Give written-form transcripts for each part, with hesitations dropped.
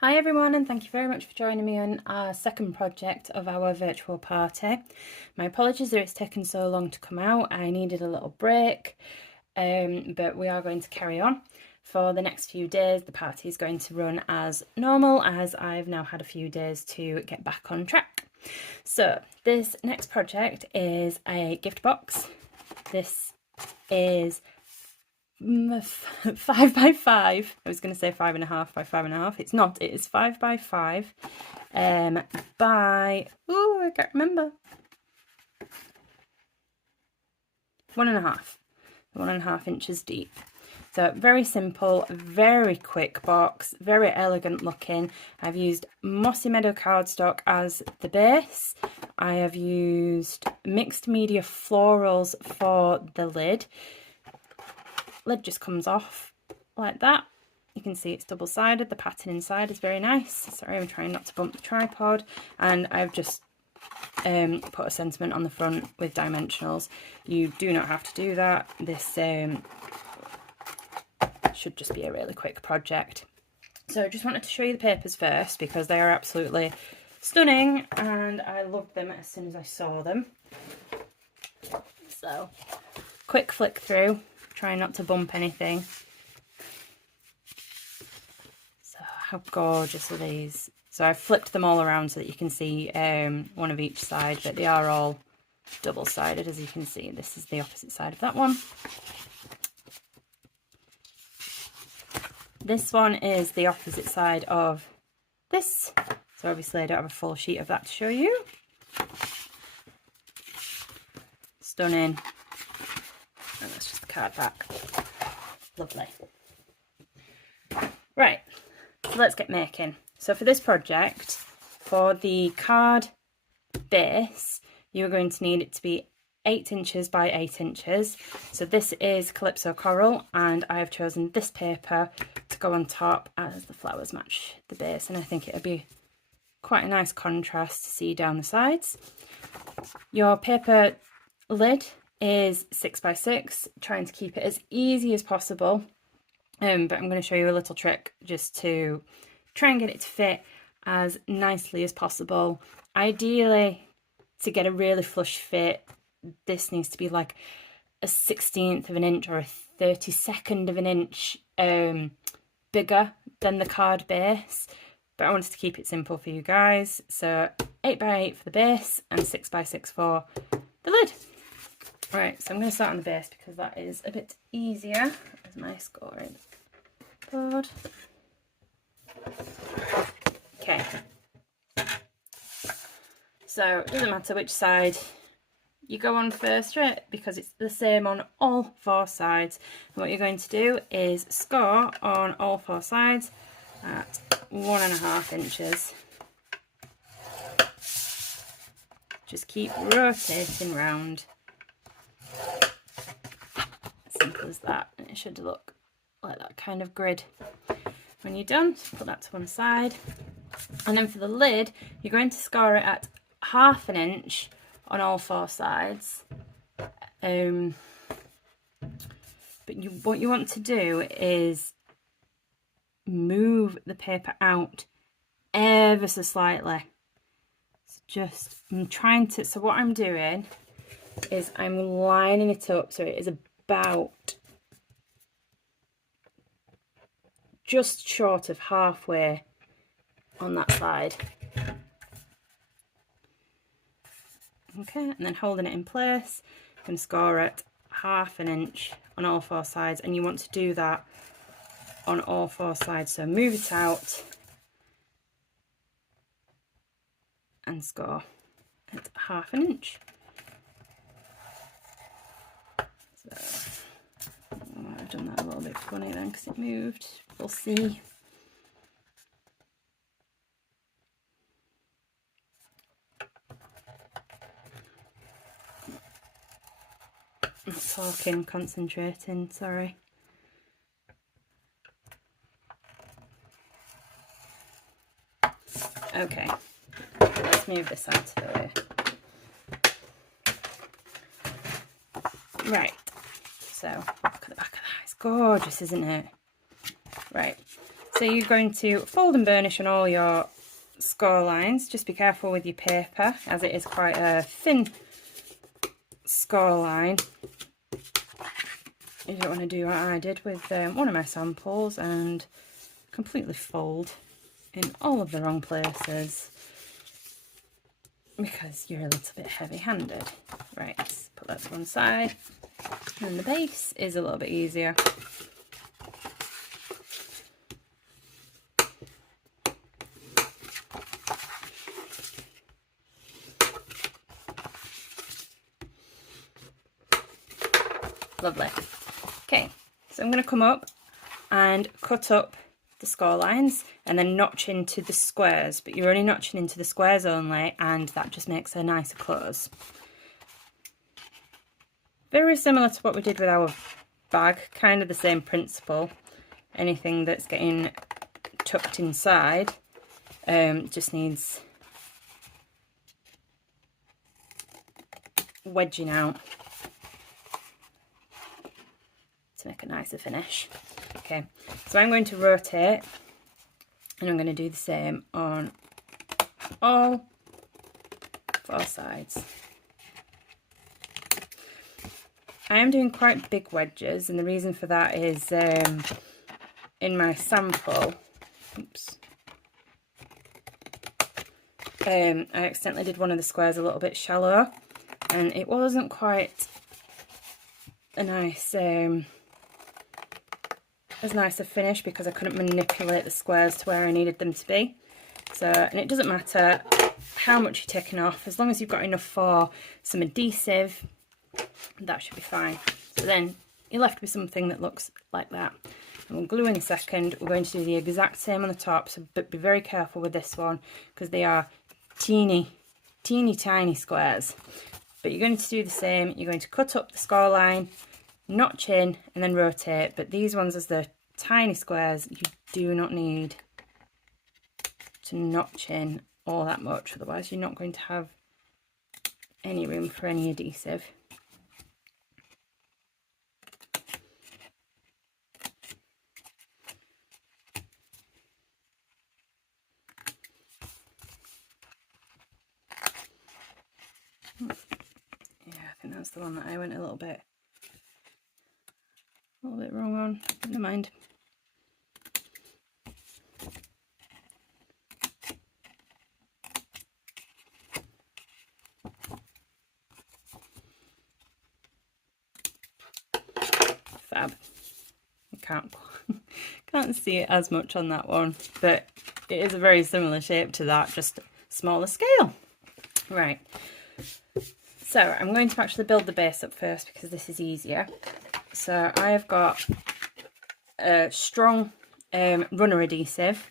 Hi everyone, and thank you very much for joining me on our second project of our virtual party. My apologies that it's taken so long to come out. I needed a little break, but we are going to carry on. For the next few days, the party is going to run as normal, as I've now had a few days to get back on track. So this next project is a gift box. This is 5 by 5. I was going to say 5.5 by 5.5. It's not. It is 5 by 5 by, oh, I can't remember, 1.5 inches deep. So very simple, very quick box, very elegant looking. I've used Mossy Meadow cardstock as the base. I have used mixed media florals for the lid. Lid just comes off like that. You can see it's double-sided. The pattern inside is very nice. Sorry, I'm trying not to bump the tripod. And I've just put a sentiment on the front with dimensionals. You do not have to do that. This should just be a really quick project. So I just wanted to show you the papers first because they are absolutely stunning and I loved them as soon as I saw them. So quick flick through. Try not to bump anything. So how gorgeous are these? So I've flipped them all around so that you can see one of each side, but they are all double-sided, as you can see. This is the opposite side of that one. This one is the opposite side of this. So obviously I don't have a full sheet of that to show you. Stunning. And that's just the card back. Lovely. Right, so let's get making. So for this project, for the card base, you're going to need it to be 8 inches by 8 inches. So this is Calypso Coral, and I have chosen this paper to go on top as the flowers match the base, and I think it'll be quite a nice contrast to see down the sides. Your paper lid is 6 by 6, trying to keep it as easy as possible, but I'm going to show you a little trick just to try and get it to fit as nicely as possible. Ideally, to get a really flush fit, this needs to be like a 1/16 of an inch or a 32nd of an inch bigger than the card base, but I wanted to keep it simple for you guys. So 8 by 8 for the base and 6 by 6 for the lid. Right, so I'm going to start on the base because that is a bit easier as my scoring board. Okay, so it doesn't matter which side you go on first, right, because it's the same on all 4 sides. And what you're going to do is score on all 4 sides at 1.5 inches. Just keep rotating round. Simple as that, and it should look like that kind of grid. When you're done, put that to one side, and then for the lid, you're going to score it at 1/2 inch on all 4 sides. But what you want to do is move the paper out ever so slightly. So what I'm doing is I'm lining it up so it is about just short of halfway on that side. Okay, and then holding it in place, you can score it 1/2 inch on all 4 sides, and you want to do that on all 4 sides. So move it out and score at 1/2 inch. So I've done that a little bit funny then because it moved. We'll see. I'm not talking, concentrating, sorry. Okay, let's move this out of the way. Right, so look at the back of that. It's gorgeous, isn't it? Right, So you're going to fold and burnish on all your score lines. Just be careful with your paper, as it is quite a thin score line. You don't want to do what I did with one of my samples and completely fold in all of the wrong places, because you're a little bit heavy-handed. Right, let's put that to one side. And the base is a little bit easier. Lovely. Okay, so I'm going to come up and cut up the score lines and then notch into the squares, but you're only notching into the squares only, and that just makes a nicer close. Very similar to what we did with our bag, kind of the same principle. Anything that's getting tucked inside just needs wedging out to make a nicer finish. Okay, so I'm going to rotate, and I'm going to do the same on all 4 sides. I am doing quite big wedges, and the reason for that is in my sample, oops, I accidentally did one of the squares a little bit shallow, and it wasn't quite a nice as nice a finish because I couldn't manipulate the squares to where I needed them to be. So, and it doesn't matter how much you're taking off, as long as you've got enough for some adhesive, that should be fine. So then you're left with something that looks like that. And we'll glue in a second. We're going to do the exact same on the top, so but be very careful with this one because they are teeny tiny squares. But you're going to do the same. You're going to cut up the score line, notch in, and then rotate. But these ones, as they're tiny squares, you do not need to notch in all that much, otherwise you're not going to have any room for any adhesive. Yeah, I think that's the one that I went a little bit wrong on. Never mind. Fab. I can't see it as much on that one, but it is a very similar shape to that, just smaller scale. Right. So I'm going to actually build the base up first because this is easier. So I have got a strong runner adhesive,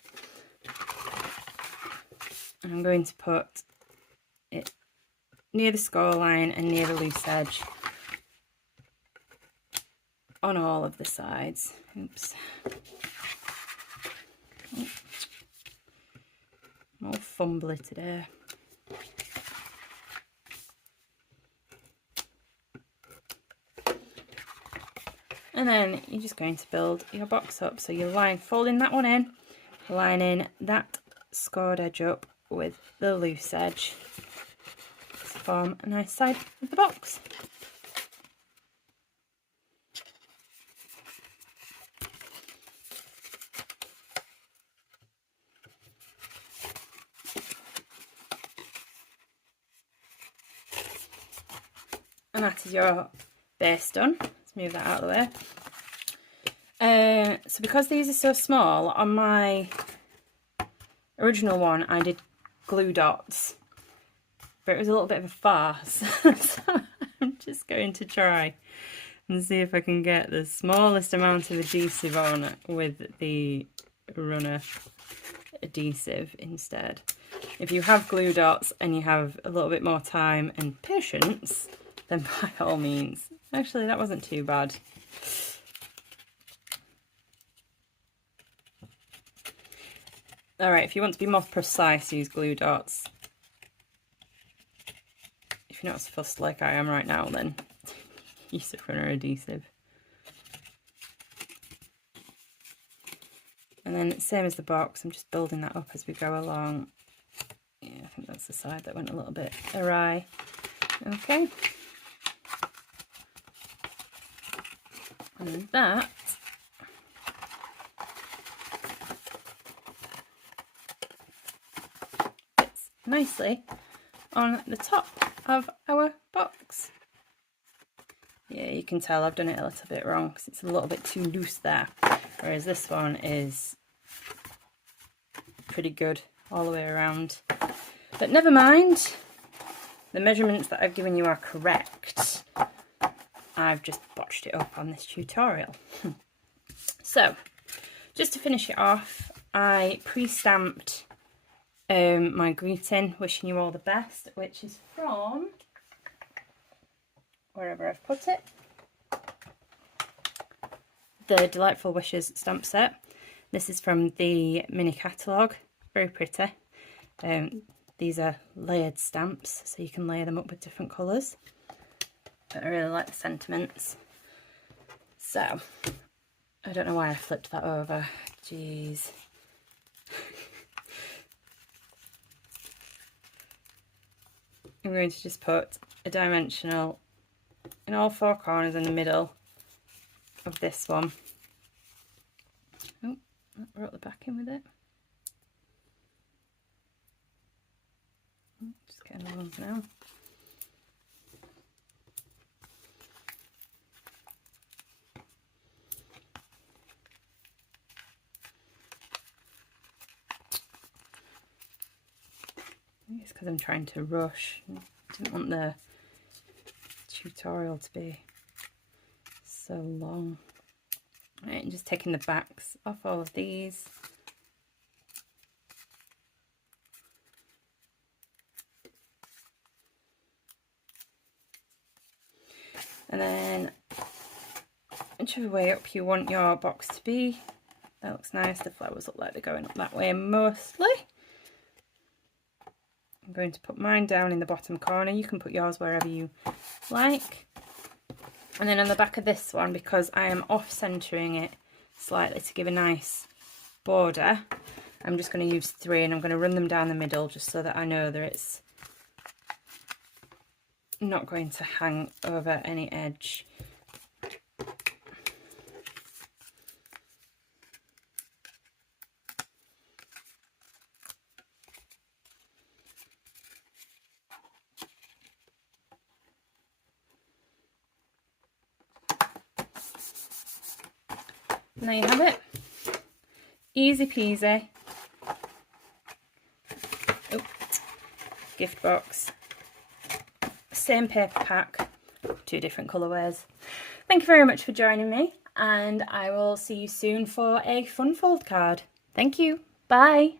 and I'm going to put it near the score line and near the loose edge on all of the sides. Oops. I'm all fumbly today. And then you're just going to build your box up. So you're folding that one in, lining that scored edge up with the loose edge to form a nice side of the box. And that is your base done. Let's move that out of the way. So because these are so small, on my original one I did glue dots, but it was a little bit of a farce. So I'm just going to try and see if I can get the smallest amount of adhesive on with the runner adhesive instead. If you have glue dots and you have a little bit more time and patience, then by all means. Actually, that wasn't too bad. Alright, if you want to be more precise, use glue dots. If you're not as fussed like I am right now, then use a runner adhesive. And then same as the box, I'm just building that up as we go along. Yeah, I think that's the side that went a little bit awry. Okay. And that fits nicely on the top of our box. Yeah, you can tell I've done it a little bit wrong because it's a little bit too loose there, whereas this one is pretty good all the way around. But never mind, the measurements that I've given you are correct. I've just botched it up on this tutorial. So, just to finish it off, I pre-stamped my greeting, wishing you all the best, which is from wherever I've put it, the Delightful Wishes stamp set. This is from the mini catalogue, very pretty. These are layered stamps, so you can layer them up with different colours. But I really like the sentiments. So, I don't know why I flipped that over, jeez. I'm going to just put a dimensional in all four corners in the middle of this one. Oh, I brought the back in with it. Just getting the ones now. It's because I'm trying to rush. I didn't want the tutorial to be so long. Right, and just taking the backs off all of these. And then whichever way up you want your box to be. That looks nice. The flowers look like they're going up that way mostly. I'm going to put mine down in the bottom corner. You can put yours wherever you like. And then on the back of this one, because I am off-centering it slightly to give a nice border, I'm just going to use 3 and I'm going to run them down the middle just so that I know that it's not going to hang over any edge. And there you have it. Easy peasy. Oh, gift box. Same paper pack, 2 different colourways. Thank you very much for joining me, and I will see you soon for a fun fold card. Thank you. Bye.